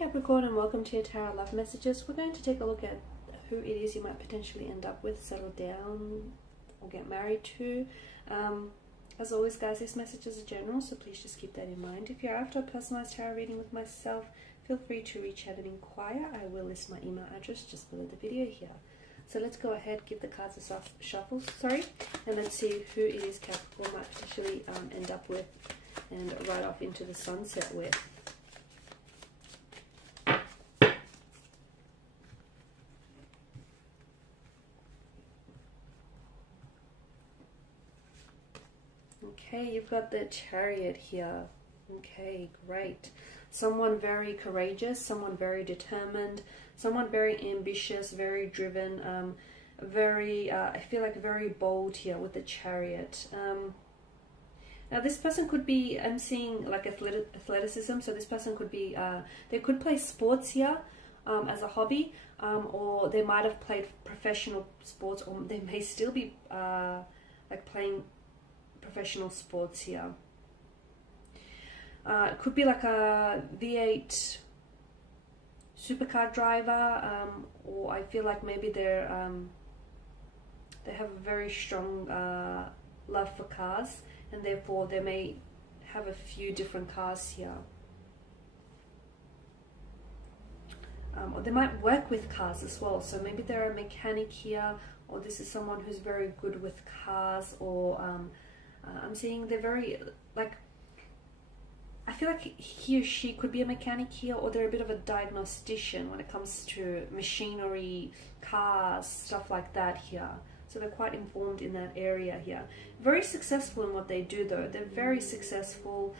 Capricorn, and welcome to your Tarot Love Messages. We're going to take a look at who it is you might potentially end up with, settle down, or get married to. As always, guys, these messages are general, so please just keep that in mind. If you're after a personalized tarot reading with myself, feel free to reach out and inquire. I will list my email address just below the video here. So let's go ahead, give the cards a soft shuffle, and let's see who it is Capricorn might potentially end up with and ride off into the sunset with. Okay, you've got the Chariot here. Okay, great. Someone very courageous, someone very determined, someone very ambitious, very driven, I feel like very bold here with the Chariot. Now this person could be, I'm seeing like athleticism, so this person could be, they could play sports here as a hobby, or they might have played professional sports, or they may still be like playing professional sports here. It could be like a V8 supercar driver, or I feel like maybe they have a very strong love for cars, and therefore they may have a few different cars here. Or they might work with cars as well, so maybe they're a mechanic here, or this is someone who's very good with cars, or I'm seeing they're very, like, I feel like he or she could be a mechanic here, or they're a bit of a diagnostician when it comes to machinery, cars, stuff like that here. So they're quite informed in that area here. Very successful in what they do though. They're very successful.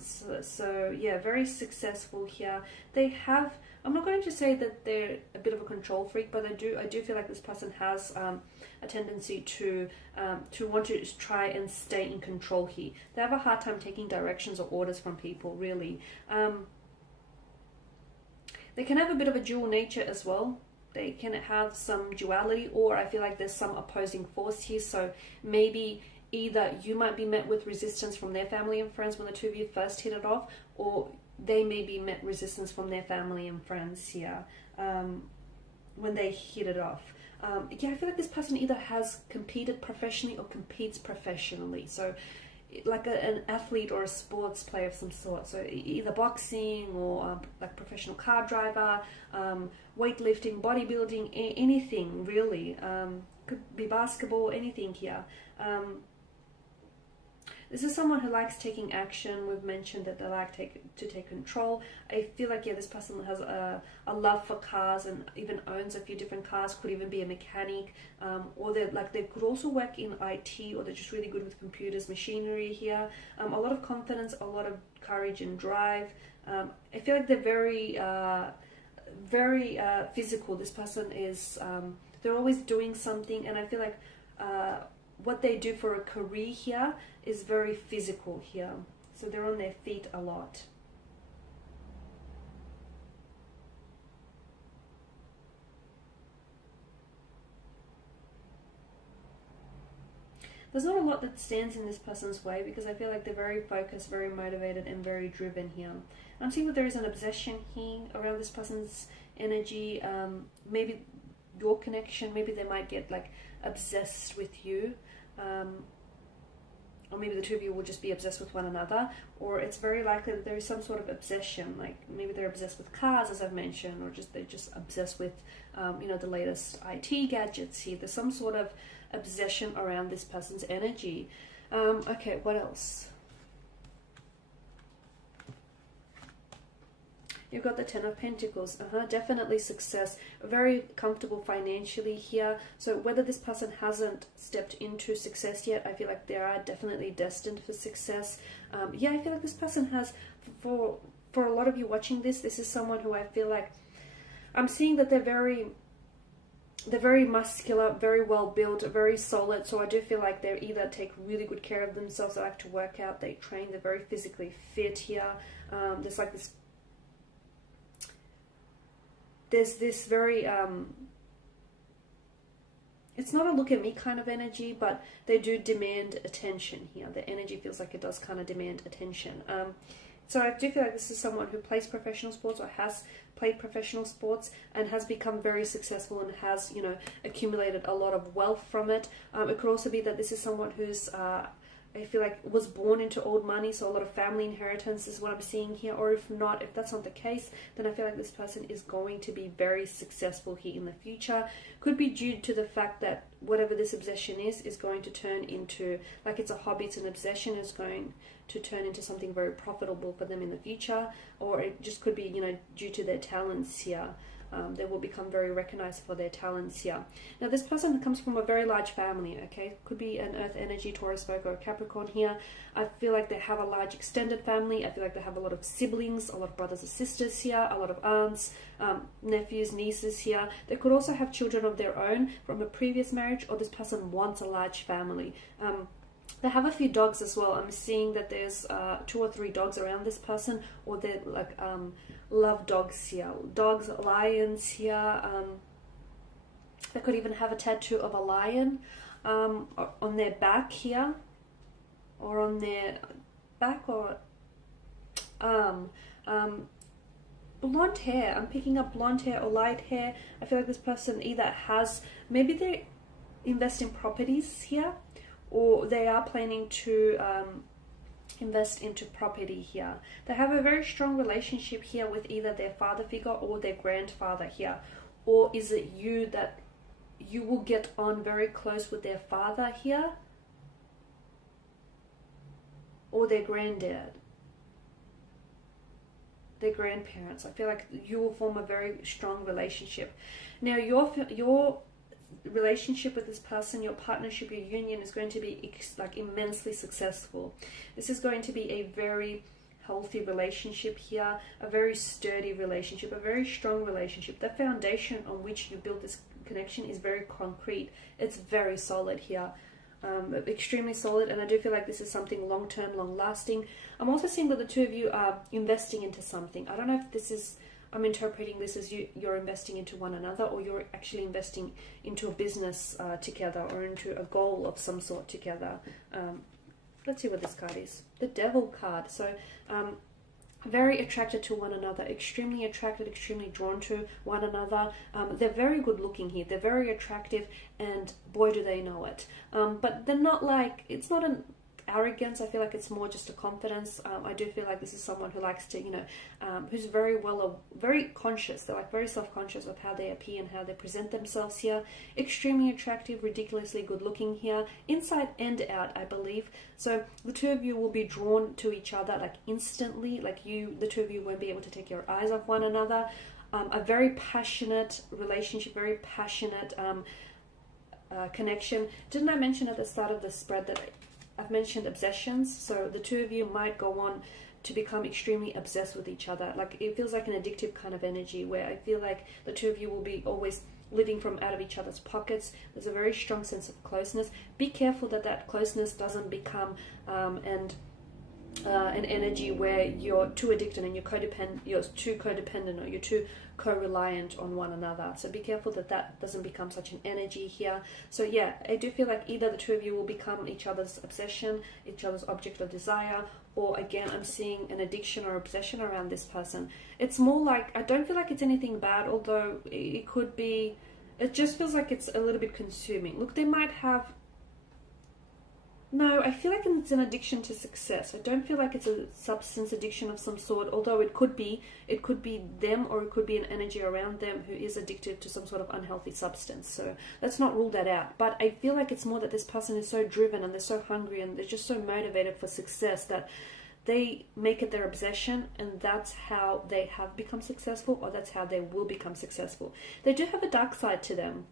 So yeah, very successful here. They have, I'm not going to say that they're a bit of a control freak, but I do feel like this person has a tendency to want to try and stay in control here. They have a hard time taking directions or orders from people, really. They can have a bit of a dual nature as well. They can have some duality, or I feel like there's some opposing force here. So maybe either you might be met with resistance from their family and friends when the two of you first hit it off, or they may be met resistance from their family and friends here when they hit it off. Yeah, I feel like this person either has competed professionally or competes professionally. So like an athlete or a sports player of some sort. So either boxing or like professional car driver, weightlifting, bodybuilding, anything really. Could be basketball, anything here. This is someone who likes taking action. We've mentioned that they like to take control. I feel like, yeah, this person has a love for cars and even owns a few different cars, could even be a mechanic, or they could also work in IT, or they're just really good with computers, machinery here. A lot of confidence, a lot of courage and drive. I feel like they're very physical. This person is, they're always doing something, and I feel like what they do for a career here is very physical here. So they're on their feet a lot. There's not a lot that stands in this person's way, because I feel like they're very focused, very motivated, and very driven here. I'm seeing that there is an obsession here around this person's energy. Maybe your connection, maybe they might get like obsessed with you, or maybe the two of you will just be obsessed with one another, or it's very likely that there is some sort of obsession, like maybe they're obsessed with cars, as I've mentioned, or they're just obsessed with the latest IT gadgets here. There's some sort of obsession around this person's energy. Okay, what else? You've got the Ten of Pentacles. Definitely success. Very comfortable financially here. So whether this person hasn't stepped into success yet, I feel like they are definitely destined for success. Yeah, I feel like this person has, for a lot of you watching this is someone who I feel like, I'm seeing that they're very muscular, very well built, very solid. So I do feel like they either take really good care of themselves, they like to work out, they train, they're very physically fit here. There's like this, there's this very, it's not a look at me kind of energy, but they do demand attention here. The energy feels like it does kind of demand attention. So I do feel like this is someone who plays professional sports or has played professional sports and has become very successful and has, you know, accumulated a lot of wealth from it. It could also be that this is someone who's I feel like was born into old money, so a lot of family inheritance is what I'm seeing here. Or if not, if that's not the case, then I feel like this person is going to be very successful here in the future. Could be due to the fact that whatever this obsession is going to turn into, like it's a hobby, it's an obsession, is going to turn into something very profitable for them in the future. Or it just could be, you know, due to their talents here. They will become very recognized for their talents here. Now, this person comes from a very large family, okay? Could be an Earth energy, Taurus, Virgo, or Capricorn here. I feel like they have a large extended family. I feel like they have a lot of siblings, a lot of brothers and sisters here, a lot of aunts, nephews, nieces here. They could also have children of their own from a previous marriage, or this person wants a large family. They have a few dogs as well. I'm seeing that there's 2 or 3 dogs around this person, or they're like love dogs here. Dogs, lions here. They could even have a tattoo of a lion on their back here, or on their back or arm. Blonde hair. I'm picking up blonde hair or light hair. I feel like this person either has, maybe they invest in properties here, or they are planning to invest into property here. They have a very strong relationship here with either their father figure or their grandfather here. Or is it you that you will get on very close with their father here, or their granddad, their grandparents? I feel like you will form a very strong relationship. Now, your relationship with this person, your partnership, your union is going to be like immensely successful. This is going to be a very healthy relationship here, a very sturdy relationship, a very strong relationship. The foundation on which you build this connection is very concrete. It's very solid here, extremely solid, and I do feel like this is something long-term, long-lasting. I'm also seeing that the two of you are investing into something. I don't know if this is, I'm interpreting this as you're investing into one another, or you're actually investing into a business together, or into a goal of some sort together. Let's see what this card is. The Devil card. So very attracted to one another, extremely attracted, extremely drawn to one another. They're very good looking here. They're very attractive, and boy do they know it. But they're not like, it's not an arrogance. I feel like it's more just a confidence. I do feel like this is someone who likes to, you know, who's very conscious. They're like very self-conscious of how they appear and how they present themselves here. Extremely attractive, ridiculously good looking here, inside and out, I believe. So the two of you will be drawn to each other like instantly. Like the two of you won't be able to take your eyes off one another. A very passionate relationship, very passionate connection. Didn't I mention at the start of the spread that I've mentioned obsessions? So the two of you might go on to become extremely obsessed with each other. Like it feels like an addictive kind of energy, where I feel like the two of you will be always living from out of each other's pockets. There's a very strong sense of closeness. Be careful that that closeness doesn't become an energy where you're too addicted and you're too codependent, or you're too co-reliant on one another. So be careful that that doesn't become such an energy here. So yeah, I do feel like either the two of you will become each other's obsession, each other's object of desire, or again, I'm seeing an addiction or obsession around this person. It's more like, I don't feel like it's anything bad, although it could be, it just feels like it's a little bit consuming. Look, they might have, no, I feel like it's an addiction to success. I don't feel like it's a substance addiction of some sort, although it could be them, or it could be an energy around them who is addicted to some sort of unhealthy substance. So let's not rule that out. But I feel like it's more that this person is so driven and they're so hungry and they're just so motivated for success that they make it their obsession, and that's how they have become successful, or that's how they will become successful. They do have a dark side to them.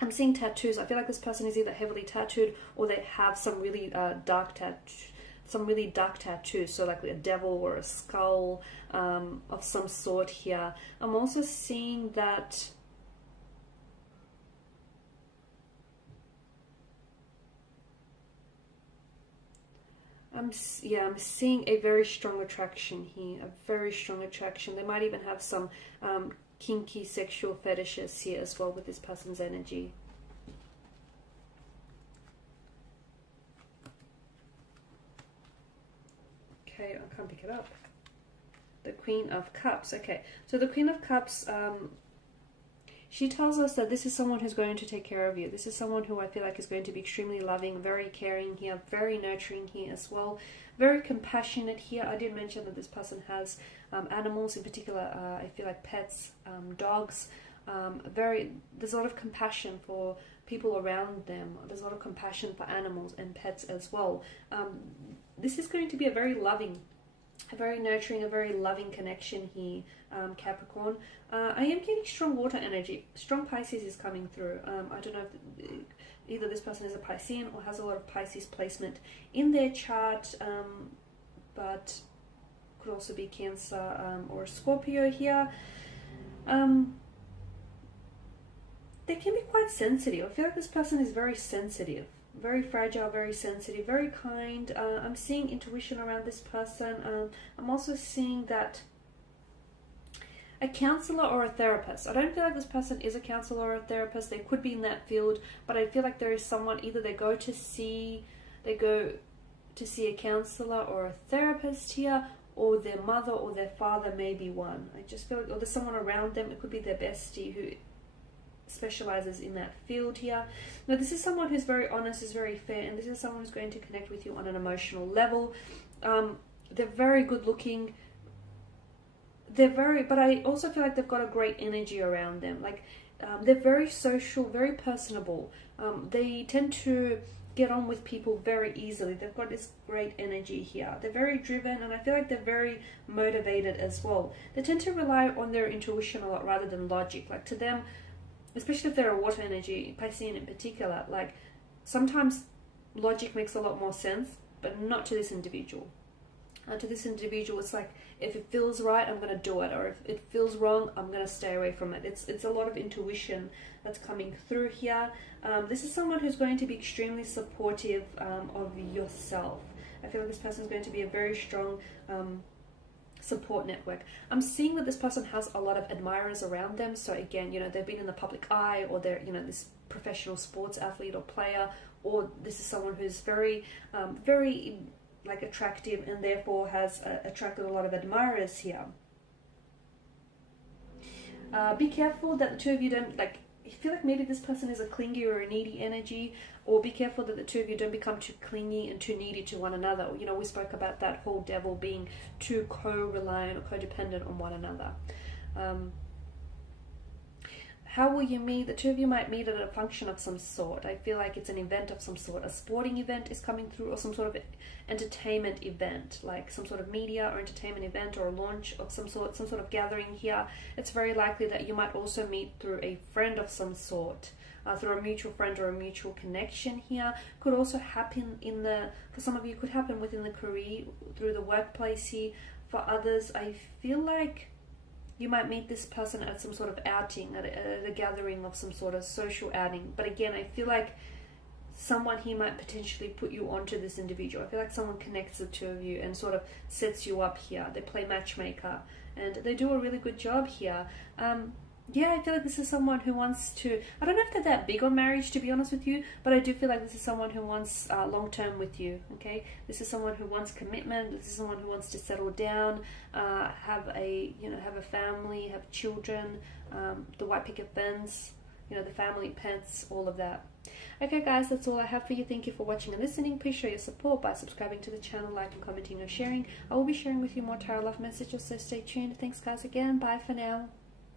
I'm seeing tattoos. I feel like this person is either heavily tattooed, or they have some really dark tattoos. So like a devil or a skull of some sort here. I'm also seeing that I'm seeing a very strong attraction here. A very strong attraction. They might even have some kinky sexual fetishes here as well with this person's energy. Okay, I can't pick it up. The Queen of Cups. Okay, so the Queen of Cups, she tells us that this is someone who's going to take care of you. This is someone who I feel like is going to be extremely loving, very caring here, very nurturing here as well, very compassionate here. I did mention that this person has animals, in particular, I feel like pets, dogs. There's a lot of compassion for people around them. There's a lot of compassion for animals and pets as well. This is going to be a very loving, a very nurturing, a very loving connection here, Capricorn. I am getting strong water energy. Strong Pisces is coming through. I don't know if either this person is a Piscean or has a lot of Pisces placement in their chart, but could also be Cancer or Scorpio here. They can be quite sensitive. I feel like this person is very sensitive, very fragile, very sensitive, very kind. I'm seeing intuition around this person. I'm also seeing that a counselor or a therapist. I don't feel like this person is a counselor or a therapist. They could be in that field, but I feel like there is someone, either they go to see a counselor or a therapist here, or their mother or their father may be one. I just feel like, or there's someone around them. It could be their bestie who specializes in that field here. Now, this is someone who's very honest, is very fair, and this is someone who's going to connect with you on an emotional level. They're very good looking. But I also feel like they've got a great energy around them. Like, they're very social, very personable. They tend to get on with people very easily. They've got this great energy here. They're very driven, and I feel like they're very motivated as well. They tend to rely on their intuition a lot rather than logic. Like, to them, especially if they're a water energy, Piscean in particular, like, sometimes logic makes a lot more sense, but not to this individual. To this individual, it's like, if it feels right, I'm going to do it, or if it feels wrong, I'm going to stay away from it. It's a lot of intuition that's coming through here. This is someone who's going to be extremely supportive of yourself. I feel like this person is going to be a very strong support network. I'm seeing that this person has a lot of admirers around them. So again, they've been in the public eye, or they're, this professional sports athlete or player, or this is someone who's very, very like attractive, and therefore has attracted a lot of admirers here. Be careful that the two of you don't, like, I feel like maybe this person is a clingy or a needy energy, or be careful that the two of you don't become too clingy and too needy to one another. We spoke about that whole devil being too co-reliant or codependent on one another. How will you meet? The two of you might meet at a function of some sort. I feel like it's an event of some sort. A sporting event is coming through, or some sort of entertainment event, like some sort of media or entertainment event, or a launch of some sort of gathering here. It's very likely that you might also meet through a friend of some sort, through a mutual friend or a mutual connection here. Could also happen for some of you, could happen within the career, through the workplace here. For others, I feel like you might meet this person at some sort of outing, at a gathering of some sort of social outing. But again, I feel like someone here might potentially put you onto this individual. I feel like someone connects the two of you and sort of sets you up here. They play matchmaker, and they do a really good job here. Yeah, I feel like this is someone who wants to, I don't know if they're that big on marriage, to be honest with you, but I do feel like this is someone who wants long-term with you, okay? This is someone who wants commitment. This is someone who wants to settle down, have a family, have children, the white picket fence, the family, pets, all of that. Okay, guys, that's all I have for you. Thank you for watching and listening. Please show your support by subscribing to the channel, liking, commenting, or sharing. I will be sharing with you more tarot love messages, so stay tuned. Thanks, guys, again. Bye for now.